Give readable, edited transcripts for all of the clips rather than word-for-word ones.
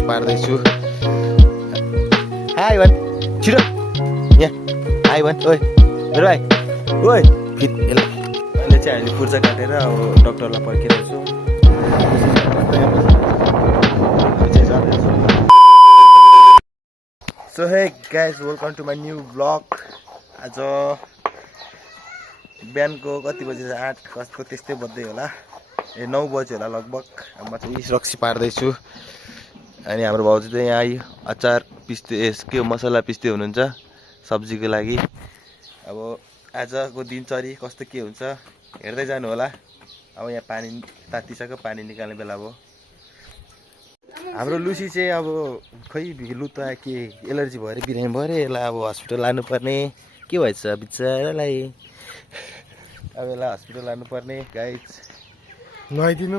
रक्सी पार्दैछु। हाई भन छिटो यहाँ हाई भन ओइ मेरो भाइ ओइ फिट यसलाई अहिले चाहिँ हामीले पूर्जा काटेर अब डक्टरलाई पर्खिरहेको छु। So hey guys welcome to my new blog. आज बिहानको कति बजी 8 कस्तो त्यस्तै बज्दै होला, 9 बज्यो होला लगभग। म चाहिँ रक्सी पार्दैछु अनि हाम्रो भाउजू चाहिँ यहाँ आयो अचार पिस्दै के मसला पिस्दै हुनुहुन्छ सब्जीको लागि। अब आजको दिनचरी कस्तो के हुन्छ हेर्दै जानु होला। अब यहाँ पानी तातिसक्यो, पानी निकाल्ने बेला भयो। हाम्रो लुसी चाहिँ अब खै लुता के एलर्जी भएर बिरामी भयो अरे, यसलाई अब हस्पिटल लानुपर्ने। के भएछ बिचरालाई, अब यसलाई हस्पिटल लानुपर्ने। गाइज नुहाइदिनु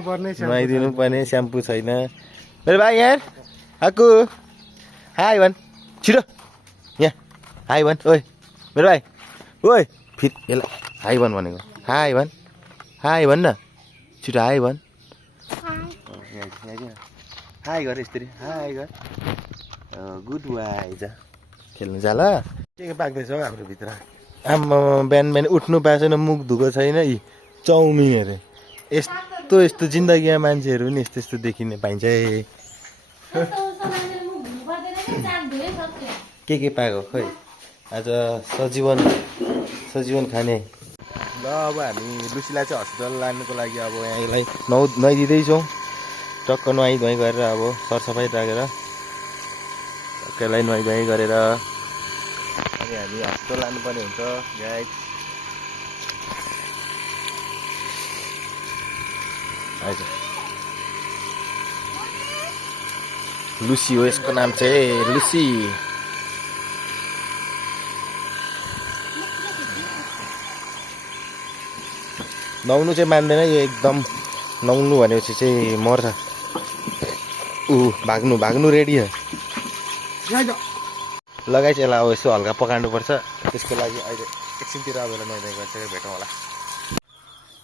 पर्ने स्याम्पू छैन। मेरो भाइ यहाँ आकु हाई भन छिटो यहाँ हाई भन ओइ मेरो भाइ ओइ फिट यसलाई हाई भन भनेको। हाई भन न छिटो हाई भन। हाई गर यसरी हाई गर। गुड वाइ जा खेल्नु जा ल। के पाक्दैछ हौ हाम्रो भित्र। आम्मा बिहान बिहान उठ्नु पाएको छैन, मुख धुएको छैन। यी चाउमिन अरे यस्तो जिन्दगीमा मान्छेहरू नि यस्तो देखिने पाइन्छ है। के पाएको खै आज सजीवन खाने। ल अब हामी लुसीलाई चाहिँ हस्पिटल लानुको लागि अब यहाँलाई नुहाइदिँदैछौँ। टक्क नुहाइ गरेर अब सरसफाइ राखेर टक्कलाई नुहाइ गरेर अनि हामी हस्पिटल लानुपर्ने हुन्छ गाइज। हजुर लुसी हो यसको नाम चाहिँ, लुसी। नुहाउनु चाहिँ मान्दैन यो एकदम, नुहाउनु भनेपछि चाहिँ मर्छ। भाग्नु रेडी हो। लगाइ चाहिँ यसलाई अब यसो हल्का पकाउनुपर्छ। त्यसको लागि अहिले एकछिनतिर अब यसलाई नुहाइ गर्छ, भेटौँ होला।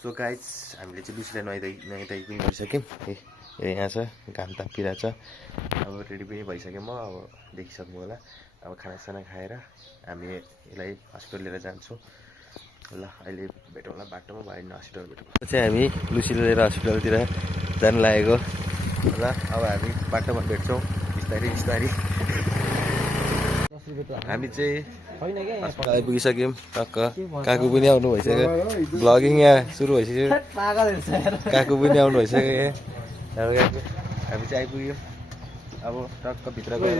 सो गाइज हामीले चाहिँ लुसीलाई नुहाइ पनि गरिसक्यौँ। ए यहाँ छ, घाम तापिरहेछ। अब रेडी पनि भइसक्यो म, अब देखिसक्नु होला। अब खानासाना खाएर हामी यसलाई हस्पिटल लिएर जान्छौँ ल। अहिले भेटौँ होला बाटोमा, भएन हस्पिटल भेटौँ। चाहिँ हामी लुसीलाई लिएर हस्पिटलतिर जानु लागेको ल। अब हामी बाटोमा भेट्छौँ बिस्तारै। हामी चाहिँ हस्पिटल आइपुगिसक्यौँ टक्क। काकु पनि आउनु भइसक्यो, भ्लगिङ यहाँ सुरु भइसक्यो। काकु पनि आउनु भइसक्यो यहाँ। हामी चाहिँ आइपुग्यौँ। अब टक्क भित्र गएर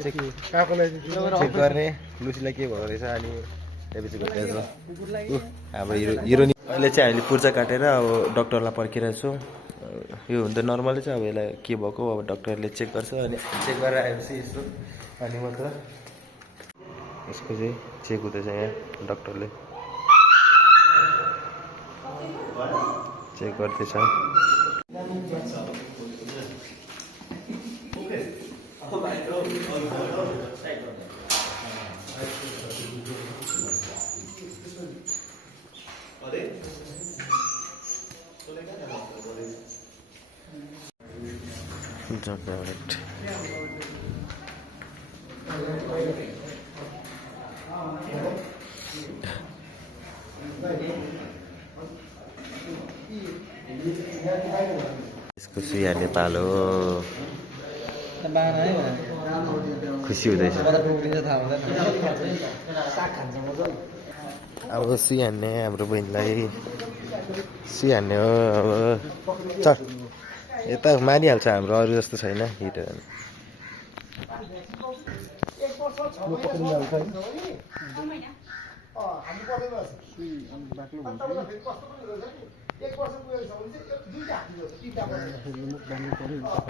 चेक गर्ने लुसीलाई के भएको रहेछ। अनि त्यसपछि हाम्रो हिरो अहिले चाहिँ हामीले पूर्जा काटेर अब डक्टरलाई पर्खिरहेको छौँ। यो हुन त नर्मलै छ, अब यसलाई के भएको अब डक्टरले चेक गर्छ। अनि चेक गरेर आएपछि यसो अनि मात्र यसको चाहिँ चेक हुँदैछ। यहाँ डक्टरले चेक गर्दैछ। यसको सुई हाल्ने पालो खुसी हुँदैछ। अब सुई हान्ने हाम्रो बहिनीलाई सुई हान्ने हो। अब चल यता मारिहाल्छ हाम्रो, अरू जस्तो छैन हिटर।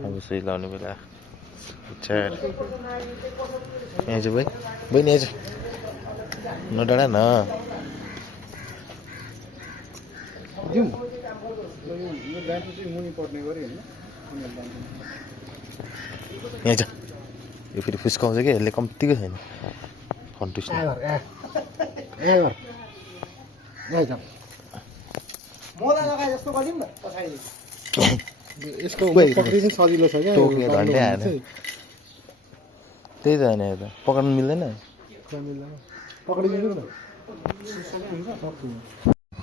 अब सुई लाउने बेला यहाँ चाहिँ बहिनी आज नडरा न। यहाँ छ यो फेरि फुस्काउँछ कि यसले, कम्तीको छैन फन्टुस। यसको खोइ। पक्रिनु सजिलो छ क्या टोक्ने झन्डै हाने त्यही त होइन यता पक्राउनु मिल्दैन पक्रिदिनु न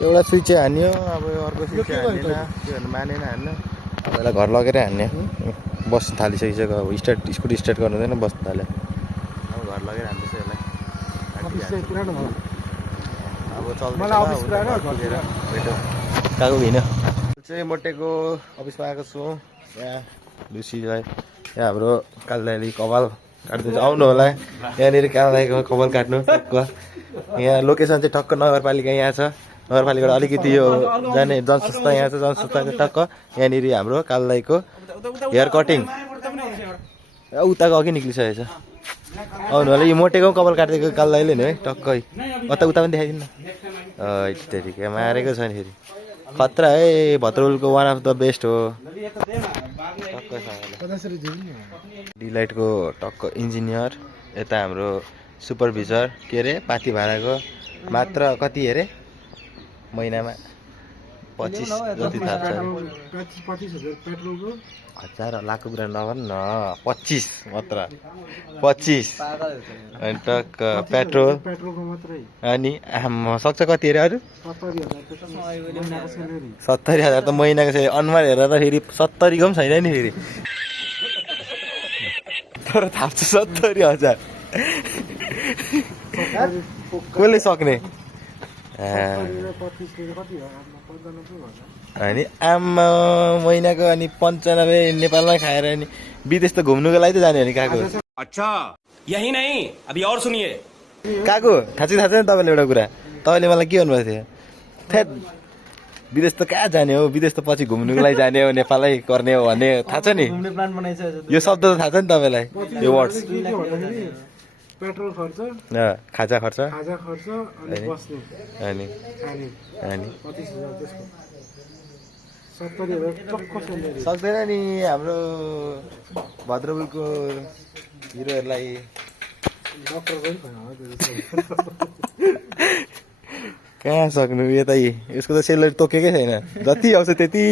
एउटा स्विच चाहिँ हान्यो अब यो अर्को स्विच चाहिँ हान्दैन त्यो भन्नु मानेन हान्न अब यसलाई घर लगेरै हान्ने बस्नु थालिसकिसक्यो अब स्कुटी स्टार्ट गर्नु हुँदैन बस्नु थाल्यो अब घर लगेर हान्दैछ यसलाई अफिस चाहिँ पुरानो भयो अब चल्दैछ मलाई अफिस पुरानो पुगेर भेटौँ गएको होइन चाहिँ मोटेको अफिसमा आएको छु यहाँ लुसीलाई यहाँ हाम्रो कालदाइले कपाल काट्दैछ आउनु होला यहाँनिर कालदाइको कपाल काट्नु टक्क यहाँ लोकेसन चाहिँ टक्क नगरपालिका यहाँ छ नगरपालिकाबाट अलिकति यो जाने जनसंस्था यहाँ छ जनसंस्थाको टक्क यहाँनिर हाम्रो कालदाइको हेयर कटिङ उताको अघि निक्लिसकेको छ आउनु होला यो मोटेको कपाल काटिदिएको कालदाइले नि है टक्कै उता पनि देखाइदिनु न त्यतिकै मारेको छ नि फेरि खतरा है भद्रवलको वान अफ द बेस्ट हो डिलाइटको टक्क इन्जिनियर यता हाम्रो सुपरभिजर के अरे पाती भाडाको मात्र कति अरे महिनामा 25 जति थाहा छ 25,000 पेट्रोलको हजार लाखको कुरा नगर्नु न 25 मात्र 25 अनि टक्क पेट्रोल पेट्रोलको मात्रै अनि सक्छ कति अरे अरू 70,000 त महिनाको छ अनुहार हेरेर त फेरि 70 को पनि छैन नि फेरि तर थाप्छ 70,000 कसले सक्ने अनि आमा महिनाको अनि 95 नेपालमै खाएर अनि विदेश त घुम्नुको लागि त जाने हो नि काको अच्छा यही नहीं अभी और सुनिए काको थाहा छैन तपाईँले एउटा कुरा तपाईँले मलाई के भन्नुभएको थियो थेट विदेश त कहाँ जाने हो विदेश त पछि घुम्नुको लागि जाने हो नेपालै गर्ने हो भन्ने थाहा छ नि यो शब्द त थाहा छ नि तपाईँलाई यो वर्ड्स पेट्रोल खर्च खाजा खर्च खाजा खर्च अनि बस्ने अनि खाने अनि 25,000 त्यसको 70,000 टक्क सेलेरी सक्दैन नि हाम्रो भद्रवलको हिरोहरूलाई डक्टर पनि छैन कहाँ सक्नु यता यसको त सेलरी तोकेकै छैन जति आउँछ त्यति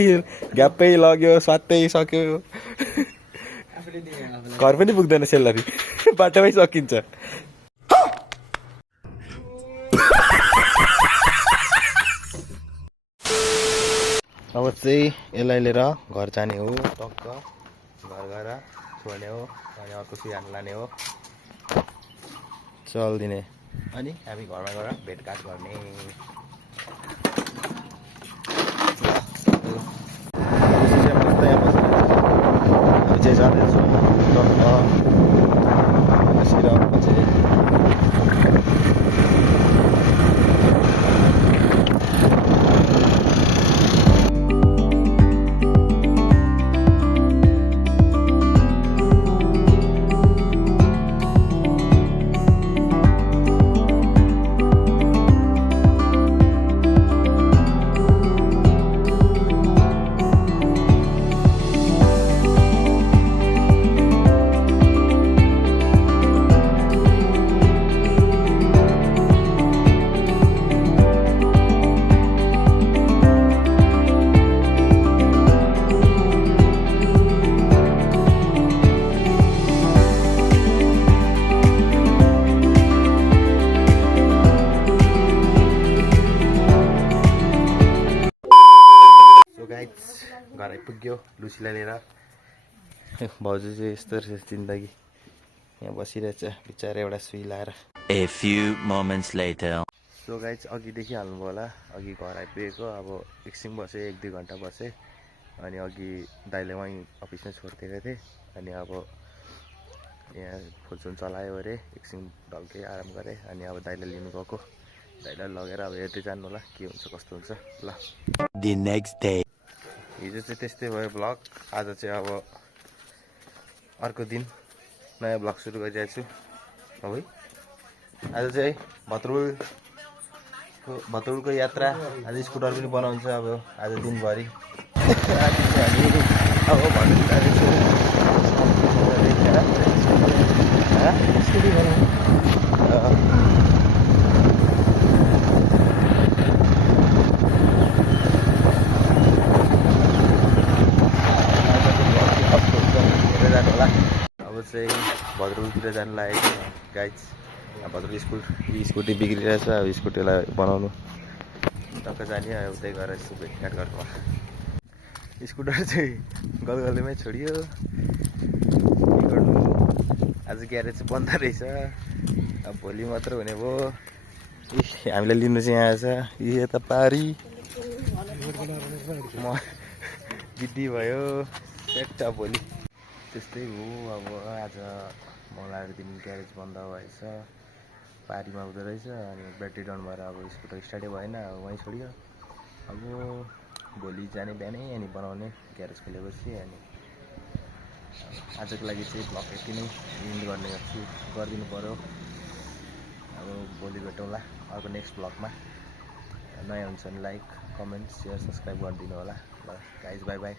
ग्यापै लग्यो स्वात्तै सक्यो घर पनि पुग्दैन सेलरी बाटोमै सकिन्छ अब चाहिँ यसलाई लिएर घर जाने हो टक्क घर गएर छोड्ने हो अनि अर्को सिरान लाने हो चलिदिने अनि हामी घरमा गएर भेटघाट गर्ने चाहिँ जाँदैछु घर आइपुग्यो लुसीलाई लिएर भाउजू चाहिँ यस्तो रहेछ जिन्दगी यहाँ बसिरहेछ बिचरा एउटा सुई लाएर A few moments later. So guys अघि देखिहाल्नुभयो होला अघि घर आइपुगेको अब एकछिन बसेँ 1-2 घन्टा बसेँ अनि अघि दाइले वहीँ अफिसमै छोडिदिएको थिएँ अनि अब यहाँ फुलसुन चलायो अरे एकछिन ढल्कै आराम गरेँ अनि अब दाइले लिनु गएको दाइलाई लगेर अब हेर्दै जानु होला के हुन्छ कस्तो हुन्छ ल The next day. हिजो चाहिँ त्यस्तै भयो ब्लग आज चाहिँ अब अर्को दिन नयाँ ब्लग सुरु गरिरहेको छु है आज चाहिँ भद्रवलको यात्रा आज स्कुटर पनि बनाउँछ अब आज दिनभरि आज चाहिँ हामी अब भन्नु जाँदैछु स्कुटी चाहिँ भद्रपुरतिर जानु लागेको गाइज। भद्रपुर स्कुटी बिग्रिरहेछ, अब स्कुटीलाई बनाउनु टक्क जाने, अब उतै गएर यसो भेटघाट गर्नु। स्कुटर चाहिँ गलगलीमै छोडियो। के गर्नु, आज ग्यारेज चाहिँ बन्द रहेछ, अब भोलि मात्र हुने भयो। हामीलाई लिनु चाहिँ यहाँ आएछ, यता पारी म बित्ती भयो सेट। अब भोलि त्यस्तै हो। अब आज मलाई दिन ग्यारेज बन्द भएछ, पारीमा हुँदो रहेछ, अनि ब्याट्री डाउन भएर अब स्कुटर स्टार्टै भएन, अब वहीँ छोडियो। अब भोलि जाने बिहानै अनि बनाउने ग्यारेज खोलेपछि। अनि आजको लागि चाहिँ ब्लग यति नै इन्ड गर्ने गरिदिनु पऱ्यो। अब भोलि भेटौँला अर्को नेक्स्ट ब्लगमा। नयाँ हुन्छ भने लाइक, कमेन्ट, सेयर, सब्सक्राइब गरिदिनु होला। ल गाइज, बाई बाई।